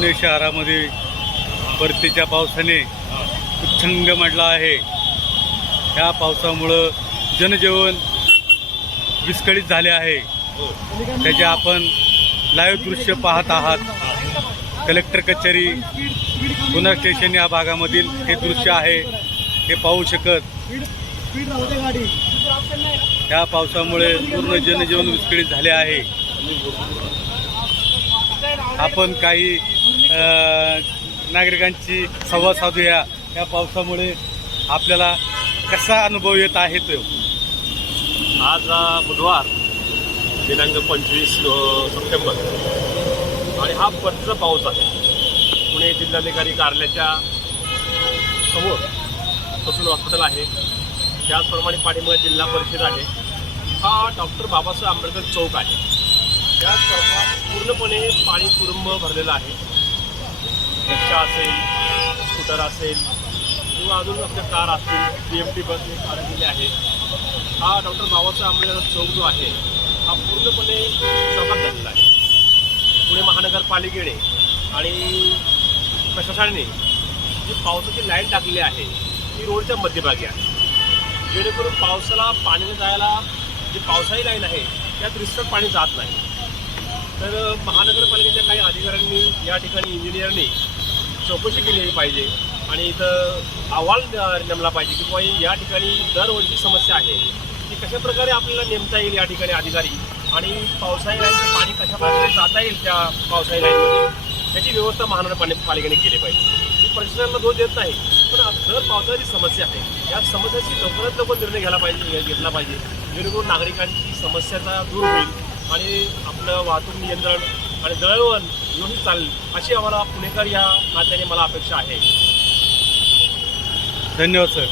पुणे शहरामध्ये परतीच्या पावसाने उच्छंग मांडला आहे। ह्या पावसामुळं जनजीवन विस्कळीत झाले आहे। त्याचे आपण लाईव्ह दृश्य पाहत आहात। कलेक्टर कचेरी पुणे स्टेशन या भागामधील हे दृश्य आहे, हे पाहू शकत। ह्या पावसामुळे पूर्ण जनजीवन विस्कळीत झाले आहे। आपण काही नागरिकांची संवाद साधूया। या पावसामुळे आपल्याला कसा अनुभव येत आहे तो? आज बुधवार दिनांक 25 सप्टेंबर आणि हा परतीचा पाऊस आहे। पुणे जिल्हाधिकारी कार्यालयाच्या समोर ससून हॉस्पिटल आहे, त्याचप्रमाणे पाठीमागे जिल्हा परिषद आहे। हा डॉक्टर बाबासाहेब आंबेडकर चौक आहे। त्या चौकात पूर्णपणे पाणी तुडुंब भरलेलं आहे। रिक्षा असेल, स्कूटर असेल किंवा अजून आपल्या कार असतील, BMT बस अडकलेले आहे। हा डॉक्टर बाबासाहेब आंबेडकर चौक जो आहे हा पूर्णपणे चौकात झालेला आहे। पुणे महानगरपालिकेने आणि प्रशासनाने जी पावसाची लाईन टाकलेली आहे ती रोडच्या मध्यभागी आहे, जेणेकरून पावसाला पाणी जायला जी पावसाळी लाईन आहे त्यात रिसर्च पाणी जात नाही। तर महानगरपालिकेच्या काही अधिकाऱ्यांनी या ठिकाणी इंजिनियरनी चौकशी केली पाहिजे आणि इथं अहवाल नेमला पाहिजे की बाबा या ठिकाणी दरवर्षी समस्या आहे की कशाप्रकारे आपल्याला नेमता येईल या ठिकाणी अधिकारी, आणि पावसाळी लाईनचं पाणी कशाप्रकारे जाता येईल त्या पावसाळी लाईनमध्ये याची व्यवस्था महानगरपालिकेने केली पाहिजे। मी प्रशासनाला दोष देत नाही, पण दर पावसाळ्याची समस्या आहे, या समस्याची लवकरात लवकर निर्णय घेतला पाहिजे जेणेकरून नागरिकांची समस्याचा दूर होईल आणि आपलं वाहतूक नियंत्रण आणि दळणवळण व्यवस्थित चालेल अशी आम्हाला पुणेकर या नात्याने मला अपेक्षा आहे। धन्यवाद सर।